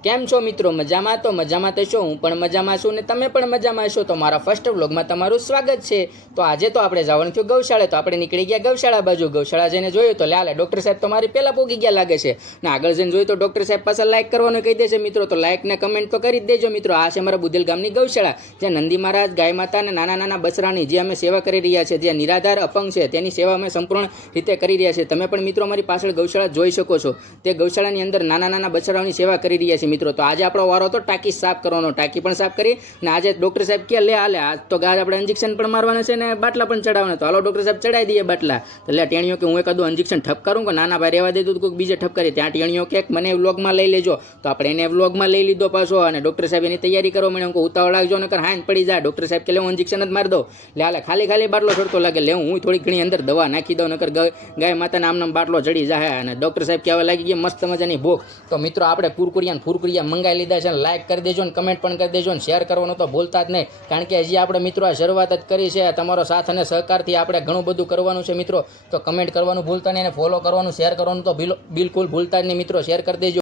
કેમ છો મિત્રો? મજામાં? તો મજામાં તો છો, હું પણ મજામાં છું ને તમે પણ મજામાં છો. તો મારા ફર્સ્ટ વ્લોગમાં તમારું સ્વાગત છે. તો આજે તો આપણે જવાનું થયું ગૌશાળા, તો આપણે નીકળી ગયા ગૌશાળા બાજુ. ગૌશાળા જઈને જોયું તો લે ડૉક્ટર સાહેબ તો મારી પહેલાં પોગી ગયા લાગે છે ને. આગળ જઈને જોયું તો ડૉક્ટર સાહેબ પાસે લાઇક કરવાનું કહી દેશે મિત્રો. તો લાઇક ને કમેન્ટ તો કરી જ દેજો મિત્રો. આ છે મારા બુદેલ ગામની ગૌશાળા, જ્યાં નંદી મહારાજ, ગાય માતા અને નાના નાના બછડાની જે અમે સેવા કરી રહ્યા છીએ, જે નિરાધાર અપંગ છે તેની સેવા અમે સંપૂર્ણ રીતે કરી રહ્યા છીએ. તમે પણ મિત્રો અમારી પાછળ ગૌશાળા જોઈ શકો છો. તે ગૌશાળાની અંદર નાના નાના બછડાઓની સેવા કરી રહ્યા છીએ મિત્રો. તો આજે આપણો વારો તો ટાંકી સાફ કરવાનો. ટાંકી પણ સાફ કરી ને આજે ડૉક્ટર સાહેબ કે લે હાલે આજ તો ગાય આપણે ઇન્જેક્શન પણ મારવાના છે ને બાટલા પણ ચડાવવાના. તો હાલો ડૉક્ટર સાહેબ ચડાવી દઈએ બાટલા. તો લે ટેણીઓ કે હું એકાદું ઇન્જેક્શન ઠપ કરું કે નાના ભાઈ રહેવા દેતું કોઈક બીજે ઠપ કરી. ત્યાં ટેણીઓ કે મને વ્લોગમાં લઈ લેજો. તો આપણે એને વ્લોગમાં લઈ લીધો પાછો અને ડૉક્ટર સાહેબ એની તૈયારી કરો. મને હું ઉતાવળ લાગજો નકર હાંજ પડી જાય. ડૉક્ટર સાહેબ કે લે હું ઇન્જેક્શન જ મારી દઉં. લે હાલે ખાલી બાટલો ચડતો લાગે. લે હું થોડી ઘણી અંદર દવા નાખી દઉં નકર ગાય માતાને આમનામ બાટલો ચડી જાય. અને ડૉક્ટર સાહેબ કહેવા લાગી ગયા મસ્ત મજાની ભૂખ. તો મિત્રો આપણે ફુરકુરિયા મંગાવી લીધા છે. લાઈક કરી દેજો ને કમેન્ટ પણ કરી દેજો ને શેર કરવાનું તો ભૂલતા જ નહીં, કારણ કે હજી આપણે મિત્રો આ શરૂઆત જ કરી છે. તમારો સાથ અને સહકારથી આપણે ઘણું બધું કરવાનું છે મિત્રો. તો કમેન્ટ કરવાનું ભૂલતા નહીં અને ફોલો કરવાનું, શેર કરવાનું તો બિલકુલ ભૂલતા જ નહીં મિત્રો. શેર કરી દેજો.